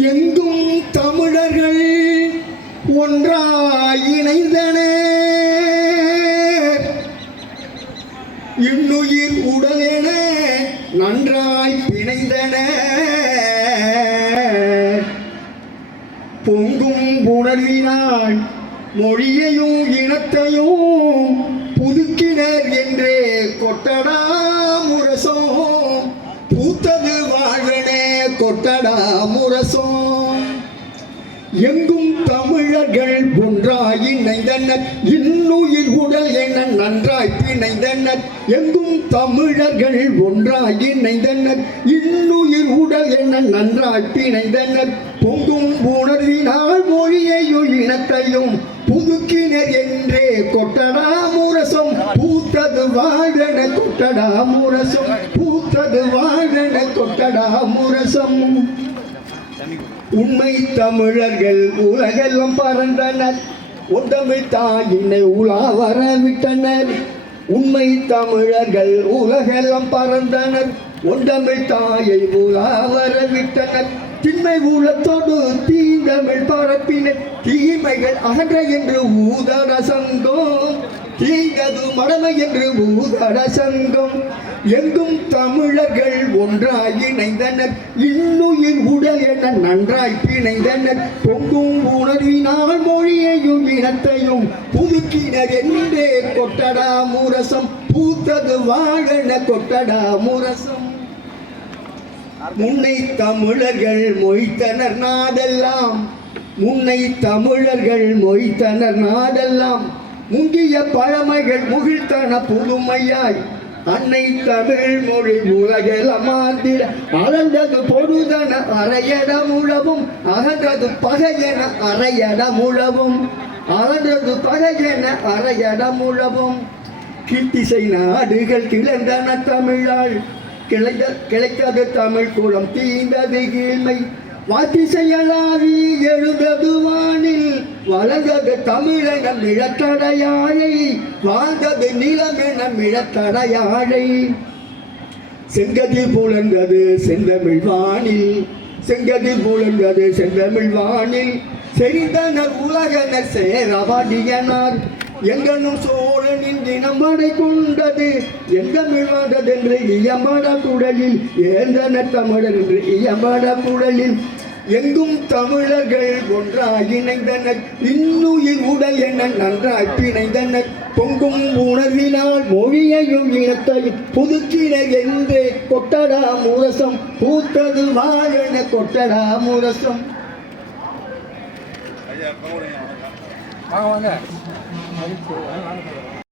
எங்கும் தமிழர்கள் ஒன்றாய் இணைந்தனர், இன்னுயிர் உடலென நன்றாய் பிணைந்தனர். பொங்கும் உணர்வினால் மொழியையும் இனத்தையும் புதுக்கினர் என்றே கொட்டடா முரசம் பூத்தது வாழ்வனே கொட்டடா முரசம். எங்கும் தமிழர்கள் ஒன்றாய் இணைந்தனர், இன்னுயிர் உடல் என நன்றாய் பிணைந்தனர். எங்கும் தமிழர்கள் ஒன்றாய் இணைந்தனர், இன்னுயிர் உடல் என நன்றாய் பிணைந்தனர். பொங்கும் உணர்வினால் மொழியையும் இனத்தையும் புதுக்கினர் என்றே கொட்டடா முரசம் பூத்தது வாழ்வென கொட்டடா முரசம் பூத்தது வாழ்வென கொட்டடா முரசம். உண்மை தமிழர்கள் உலகெல்லாம் பறந்தனர், ஒன்றமிழ் தாயினை உலா வரவிட்டனர். உண்மை தமிழர்கள் உலகெல்லாம் பறந்தனர், ஒன்றமிழ் தாயை உலா வரவிட்டனர். திண்மை உலத்தோடு தீந்தமிழ் பரப்பினர், தீமைகள் அகன்ற என்று ஊதட சங்கம் தீங்கது மடமை என்று ஊதட சங்கம். எங்கும் தமிழர்கள் ஒன்றாய் இணைந்தனர், இன்னுயிர் உடல் என நன்றாய் பிணைந்தனர். பொங்கும் உணர்வினால் மொழியையும் இனத்தையும் புதுக்கினர் என்றே கொட்டடா முரசம் பூத்தது வாழென கொட்டடா முரசம். முன்னை தமிழர்கள் மொய்த்தனர் நாடெல்லாம், முன்னை தமிழர்கள் மொய்த்தனர் நாடெல்லாம். முங்கிய பழமைகள் முகிழ்த்தன புதுமையாய் அன்னை தமிழ் மொழி உலகெல்லாம் மாந்திட அளந்தது பொழுதன அறையட முழவும் அகன்றது பகையென அறையட முழவும் அகன்றது பகையென அறையட முழவும். கீர்த்திசை நாடுகள் கிளர்ந்தன தமிழால் கிளைத்தது தமிழ் குளம் தீந்தது கீழ்மை. வாத்தி செயலாகி எழுந்தது வானில் வளர்ந்தது தமிழென மிழத்தடையாழை வாழ்ந்தது நிலமென மிழத்தடையாழை. செங்கதிர் புலர்ந்தது செந்தமிழ் வானில் செங்கதிர் புலர்ந்தது செந்தமிழ் வானில். செறிந்தனர் உலகனர் சேரவாடியனார் எங்கனும் சோழனின் தினமடை கொண்டது எந்தமிழ் வாழ்ந்ததென்று இயம்பட குடலில் ஏந்தனர் தமிழர் என்று இயம்பட குடலில். எங்கும் தமிழர்கள் ஒன்றாய் இணைந்தனர், இன்னுயிர் உடல் என நன்றாய் பிணைந்தனர். பொங்கும் உணர்வினால் மொழியையும் இனத்தையும் புதுக்கினர் என்றே கொட்டடா முரசம் பூத்தது வாழென கொட்டடா முரசம். வாங்க வாங்க.